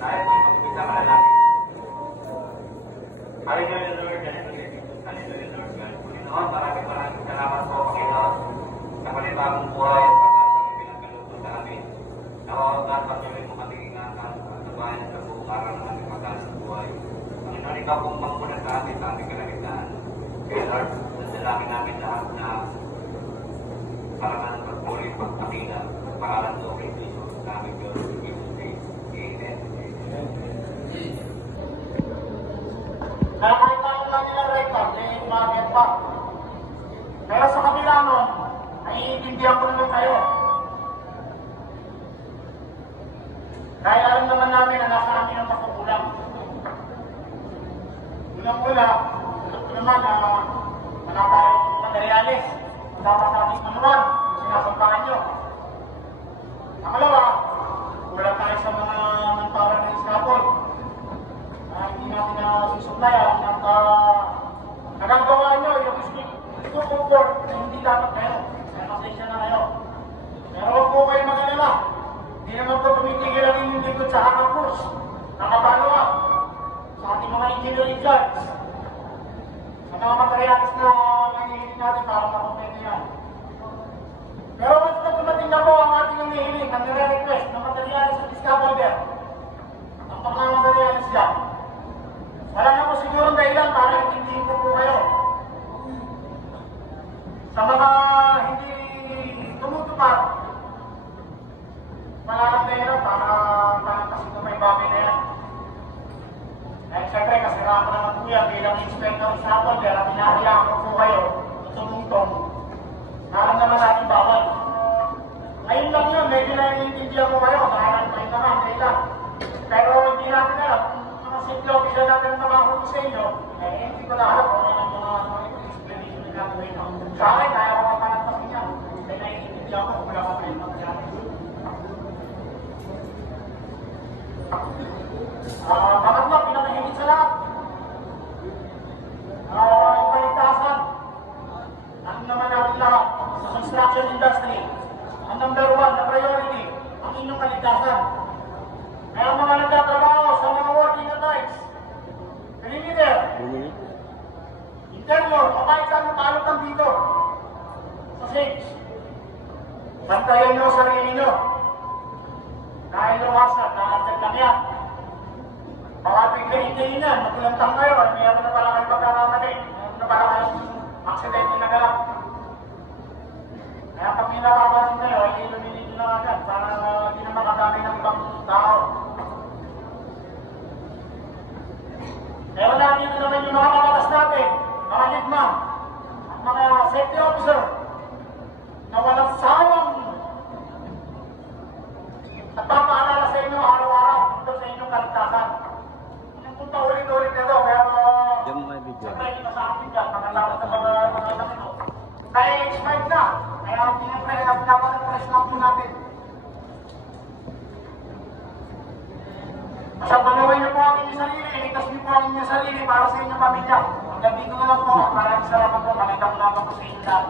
Tayo po yung mag-isa ka lang. Hallelujah, Lord. Hallelujah, Lord. Panginoon, maraming salamat po, Panginoon, sa panibagong buhay at pag-asang pinagkaluto sa amin. Nawawagasan niyo rin mo kaming kasabayan sa buong araw ng aming pag-asang buhay. Panginoon, ikaw pong manguna sa amin sa aming kalagitnaan. Kaya Lord, nasalangin namin lahat na paraman ng pagpuli, pagpakila, pangalan mo kay Jesus, sa aming Diyos, Jesus name. Amen. Kaya kahit tayo lang nilang record, umaget pa. Pero sa kabila nun, naiintindihan ko naman kayo. Dahil alam naman namin na nasa amin ang pagkukulang. Unang-una, alam ko naman na wala tayong materialis. Dapat ating manuwan, sinasampahan nyo. Pangalawa, wala tayo sa mga manpower ng scaffold. Hindi natin na susuplayan at nagagawa nyo yung isusupport na hindi dapat kayo. Kaya pasensya na kayo. Pero huwag po kayo mag-alala. Hindi naman po tumitigil ang inyong likod sa hackers course. Nakapalawa sa ating mga engineering guards. Sa mga materialis na nangihiling natin para makumpleto yan. Pero once na dumating na po ang ating nangihiling, ang nire-request ng materialis at scaffolder, ang pagkakamaterialis dyan, wala na po sigurong dahilan para intindihin ko po kayo. Sa mga hindi tumutupad, wala lang pera para kasi kung may bagay na yan. Dahil siyempre, kasiraan ko naman po yan bilang inspector sa Apple, kaya pinahayaan ko po kayo tumutong. Alam naman natin bawal. Ngayon lang yun, medyo na inintindihan ko kayo, dahil may naman, kailan. Pero hindi natin alam, mga simple official natin na makahuli sa inyo, hindi ko na alam kung ano yung mga explanation na gagawin mo. Sa akin, kaya ko mapanagpasin niya. Kaya naiintindihan ko kung wala ko kayo mag-sabi. Pangatlo, pinakahigit sa lahat. Yung kaligtasan. Ano naman natin lahat sa construction industry. Ang number 1 na priority, ang inyong kaligtasan. Kaya mga nagtatrabaho sa mga working attires, perimeter, interior, kapag saan makalutang dito, sa stage. Bantayan nyo sarili nyo. Dahil luwasat, nakagdag lang yan. Baka bigla-hintayin yan, magulantang kayo, mayroon na pala kayo pagkakamali, mayroon na pala kayo accident na nagalap. Kaya pag may nakapasin kayo, ay iluminin nyo na agad para hindi na makadami ng ibang tao. Kaya wala dito naman yung mga kapatas natin, mga ligma, at mga safety officer, na walang sawang nagpapaalala sa inyo araw-araw tungkol sa inyong kaligtasan. Yung punta ulit-ulit na ito, pero siyempre hindi pa sa akin dyan, mga tao sa mga ito. Kaya expired na, kaya pinapre, dapat ang press lang po natin. Basta panawin niyo po ang inyong sarili, iligtas niyo po ang inyong sarili para sa inyong pamilya. Hanggang dito na lang po, maraming salamat po, magandang umaga po sa inyo lahat.